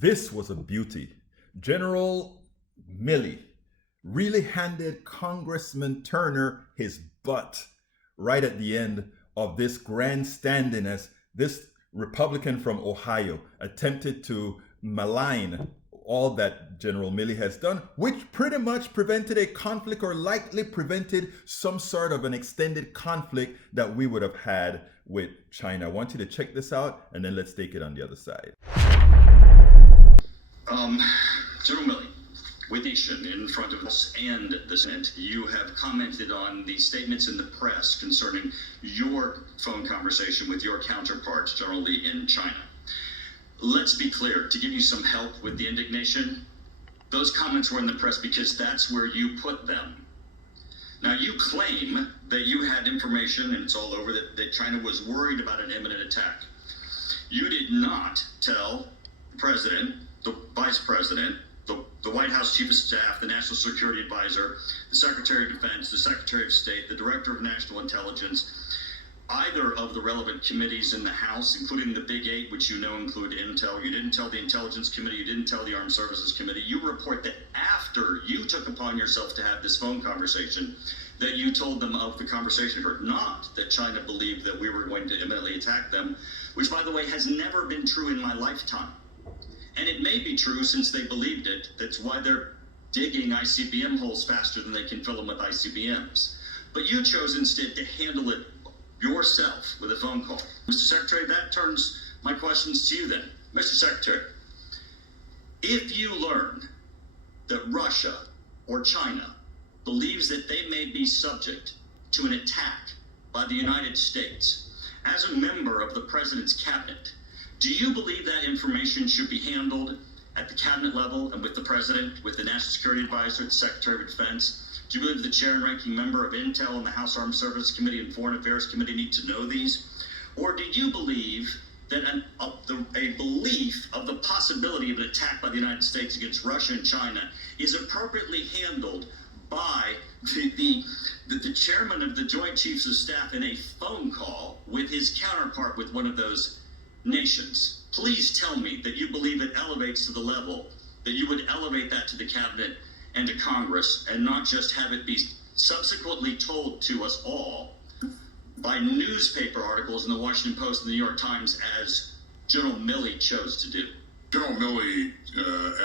This was a beauty. General Milley really handed Congressman Turner his butt right at the end of this grandstanding as this Republican from Ohio attempted to malign all that General Milley has done, which pretty much prevented a conflict or likely prevented some sort of an extended conflict that we would have had with China. I want you to check this out and then let's take it on the other side. General Milley, with the nation in front of us and the Senate, you have commented on the statements in the press concerning your phone conversation with your counterpart, General Lee, in China. Let's be clear, to give you some help with the indignation, those comments were in the press because that's where you put them. Now, you claim that you had information, and it's all over, that China was worried about an imminent attack. You did not tell the president, the vice president, the White House Chief of Staff, the National Security Advisor, the Secretary of Defense, the Secretary of State, the Director of National Intelligence, either of the relevant committees in the House, including the Big Eight, which you know include Intel. You didn't tell the Intelligence Committee. You didn't tell the Armed Services Committee. You report that after you took upon yourself to have this phone conversation, that you told them of the conversation heard, not that China believed that we were going to imminently attack them, which, by the way, has never been true in my lifetime. And it may be true since they believed it. That's why they're digging ICBM holes faster than they can fill them with ICBMs. But you chose instead to handle it yourself with a phone call. Mr. Secretary, that turns my questions to you then. Mr. Secretary, if you learn that Russia or China believes that they may be subject to an attack by the United States, as a member of the President's cabinet, do you believe that information should be handled at the cabinet level and with the President, with the National Security Advisor, the Secretary of Defense? Do you believe the chair and ranking member of Intel and the House Armed Services Committee and Foreign Affairs Committee need to know these? Or do you believe that a belief of the possibility of an attack by the United States against Russia and China is appropriately handled by the chairman of the Joint Chiefs of Staff in a phone call with his counterpart with one of those nations? Please tell me that you believe it elevates to the level that you would elevate that to the cabinet and to Congress and not just have it be subsequently told to us all by newspaper articles in the Washington Post and the New York Times, as General Milley chose to do. General Milley,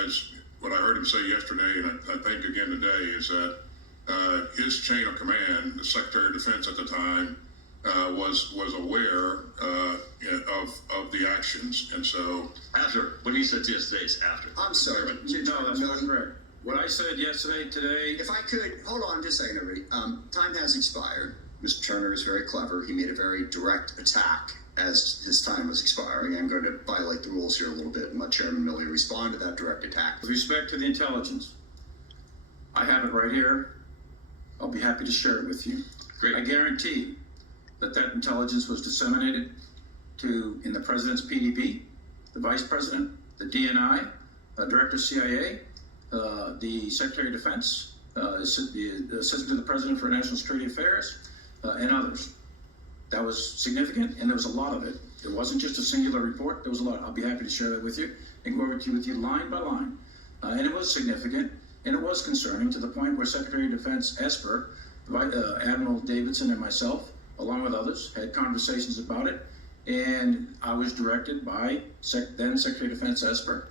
as what I heard him say yesterday, and I think again today, is that his chain of command, the Secretary of Defense at the time, was aware of the actions, and so after what he said yesterday is after. I'm sorry. No, that's not correct. What I said yesterday, today. If I could, hold on just a second, everybody. Time has expired. Mr. Turner is very clever. He made a very direct attack as his time was expiring. I'm going to violate the rules here a little bit and let Chairman Milley respond to that direct attack. With respect to the intelligence, I have it right here. I'll be happy to share it with you. Great. I guarantee that intelligence was disseminated in the President's PDB, the Vice President, the DNI, Director CIA, the Secretary of Defense, the Assistant to the President for National Security Affairs, and others. That was significant, and there was a lot of it. It wasn't just a singular report. There was a lot. I'll be happy to share that with you and go over to with you line by line. And it was significant, and it was concerning to the point where Secretary of Defense Esper, Admiral Davidson, and myself, along with others, had conversations about it, and I was directed by then Secretary of Defense Esper.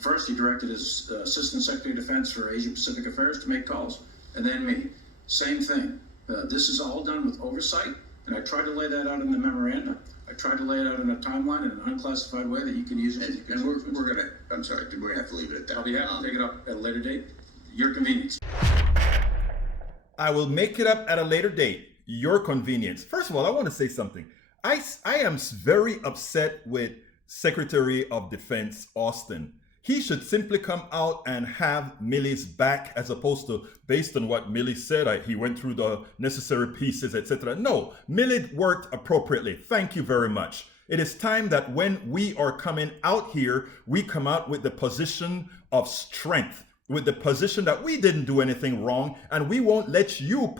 First, he directed his Assistant Secretary of Defense for Asia Pacific Affairs to make calls, and then me. Same thing. This is all done with oversight, and I tried to lay that out in the memorandum. I tried to lay it out in a timeline in an unclassified way that you can use it. And we're going to, I'm sorry, we're going to have to leave it at that. I'll be happy to take it up at a later date. Your convenience. I will make it up at a later date. Your convenience. First of all, I want to say something. I am very upset with Secretary of Defense Austin. He should simply come out and have Milley's back, as opposed to, based on what Milley said, he went through the necessary pieces, etc. No, Milley worked appropriately. Thank you very much. It is time that when we are coming out here, we come out with the position of strength, with the position that we didn't do anything wrong, and we won't let you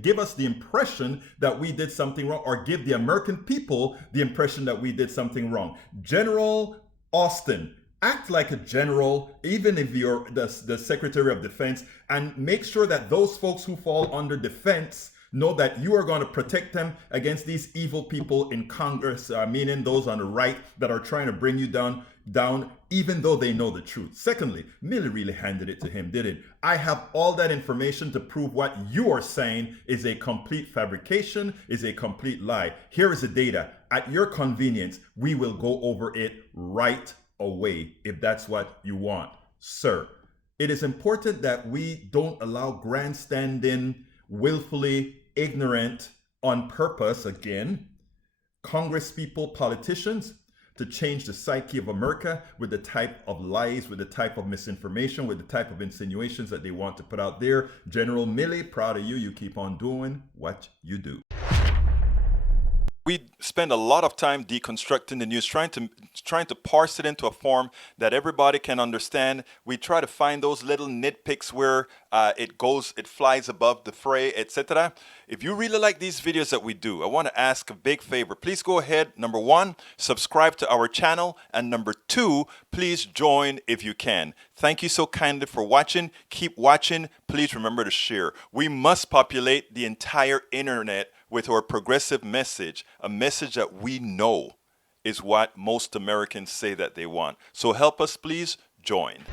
give us the impression that we did something wrong, or give the American people the impression that we did something wrong. General Austin, Act like a general, even if you're the Secretary of Defense, and make sure that those folks who fall under defense know that you are going to protect them against these evil people in Congress, meaning those on the right that are trying to bring you down, even though they know the truth. Secondly, Milley really handed it to him, didn't it? I have all that information to prove what you are saying is a complete fabrication, is a complete lie. Here is the data. At your convenience, we will go over it right away if that's what you want, sir. It is important that we don't allow grandstanding, willfully ignorant, on purpose, again, Congress people, politicians, to change the psyche of America with the type of lies, with the type of misinformation, with the type of insinuations that they want to put out there. General Milley, proud of you. You keep on doing what you do. We spend a lot of time deconstructing the news, trying to parse it into a form that everybody can understand. We try to find those little nitpicks where it flies above the fray, etc. If you really like these videos that we do, I want to ask a big favor. Please go ahead. Number one, subscribe to our channel. And number two, please join if you can. Thank you so kindly for watching. Keep watching. Please remember to share. We must populate the entire internet with our progressive message, a message that we know is what most Americans say that they want. So help us, please join.